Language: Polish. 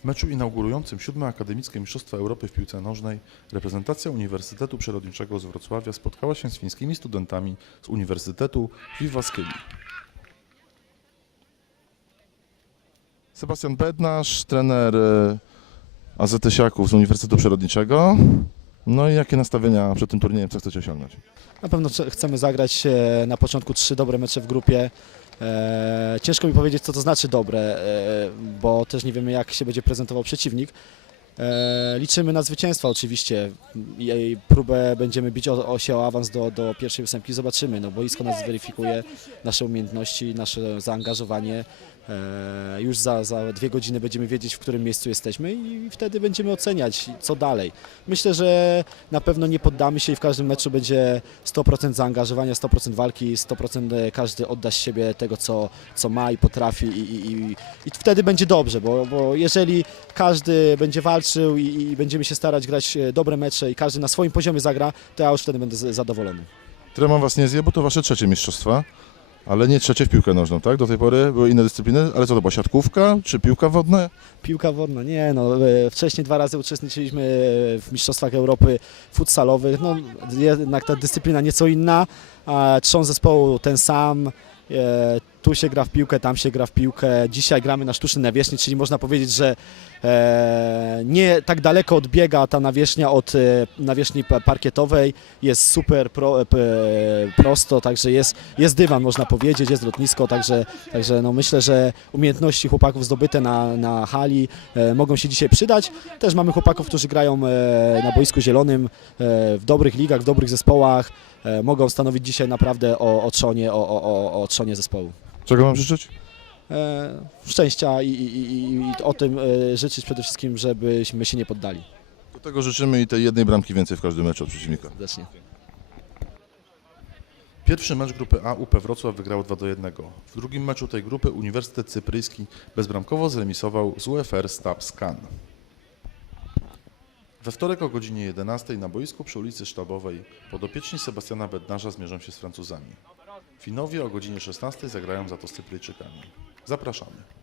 W meczu inaugurującym siódme Akademickie Mistrzostwa Europy w piłce nożnej reprezentacja Uniwersytetu Przyrodniczego z Wrocławia spotkała się z fińskimi studentami z Uniwersytetu Jyväskylä. Sebastian Bednarz, trener e, AZS-iaków z Uniwersytetu Przyrodniczego. No i jakie nastawienia przed tym turniejem, co chcecie osiągnąć? Na pewno ch- chcemy zagrać e, na początku trzy dobre mecze w grupie. E, Ciężko mi powiedzieć, co to znaczy dobre, e, bo też nie wiemy, jak się będzie prezentował przeciwnik. E, Liczymy na zwycięstwo oczywiście i próbę będziemy bić o, o się o awans do, do pierwszej ósemki. Zobaczymy. No, boisko nas zweryfikuje, nasze umiejętności, nasze zaangażowanie. E, Już za, za dwie godziny będziemy wiedzieć, w którym miejscu jesteśmy i wtedy będziemy oceniać, co dalej. Myślę, że na pewno nie poddamy się i w każdym meczu będzie 100% zaangażowania, 100% walki, 100% każdy odda z siebie tego, co, co ma i potrafi i, i, i, i wtedy będzie dobrze, bo, bo jeżeli każdy będzie walczył i, i będziemy się starać grać e, dobre mecze i każdy na swoim poziomie zagra, to ja już wtedy będę zadowolony. Tremam was nie zje, bo to wasze trzecie mistrzostwa, ale nie trzecie w piłkę nożną, tak? Do tej pory były inne dyscypliny, ale co to była siatkówka czy piłka wodna? Piłka wodna, nie no, e, wcześniej dwa razy uczestniczyliśmy w Mistrzostwach Europy futsalowych, no jednak ta dyscyplina nieco inna, trzon zespołu ten sam, e, tu się gra w piłkę, tam się gra w piłkę, dzisiaj gramy na sztucznej nawierzchni, czyli można powiedzieć, że e, nie tak daleko odbiega ta nawierzchnia od e, nawierzchni pa- parkietowej, jest super pro, e, prosto, także jest, jest dywan można powiedzieć, jest lotnisko, także, także no myślę, że umiejętności chłopaków zdobyte na, na hali e, mogą się dzisiaj przydać. Też mamy chłopaków, którzy grają e, na boisku zielonym, e, w dobrych ligach, w dobrych zespołach, e, mogą stanowić dzisiaj naprawdę o, o, trzonie, o, o, o, o trzonie zespołu. Czego mam życzyć? E, szczęścia i, i, i, i o tym e, życzyć przede wszystkim, żebyśmy się nie poddali. Do tego życzymy i tej jednej bramki więcej w każdym meczu od przeciwnika. Serdecznie. Pierwszy mecz grupy A UP Wrocław wygrał 2 do 1. W drugim meczu tej grupy Uniwersytet Cypryjski bezbramkowo zremisował z UFR Stab Scan. We wtorek o godzinie 11 na boisku przy ulicy Sztabowej podopieczni Sebastiana Bednarza zmierzą się z Francuzami. Finowie o godzinie 16 zagrają za to z Cypryjczykami. Zapraszamy.